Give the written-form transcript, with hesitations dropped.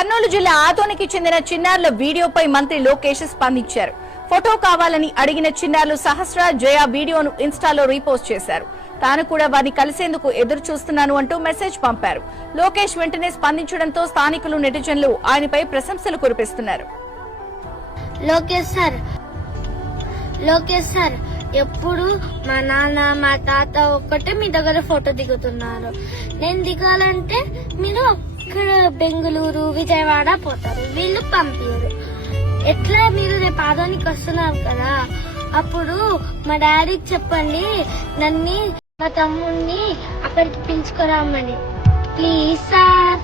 కర్నూలు జిల్లా ఆదోనికి చెందిన చిన్నారుల వీడియోపై మంత్రి లోకేష్ స్పందించారు. ఫోటో కావాలని అడిగిన చిన్నారులు సహస్ర, జయ వీడియోను ఇన్స్టాలో రీపోస్ట్ చేశారు. తాను కూడా వారిని కలిసేందుకు ఎదురు చూస్తున్నాను అంటూ మెసేజ్ పంపారు. లోకేష్ వెంటనే స్పందించడంతో స్థానికులు, నెటిజన్లు ఆయనపై ప్రశంసలు కురిపిస్తున్నారు. లోకేష్ సార్ ఎప్పుడు మా నాన్న మా తాత ఒక్కటే మీ దగ్గర ఫోటో దిగుతున్నారు. నేను దిగాలంటే మీరు అక్కడ బెంగళూరు, విజయవాడ పోతారు, వీళ్ళు పంపించరు. ఎట్లా మీరు రేపు ఆదోనికి వస్తున్నారు కదా, అప్పుడు మా డాడీకి చెప్పండి నన్ను మా తమ్ముడిని అక్కడికి పిలుచుకురామని. Please sir.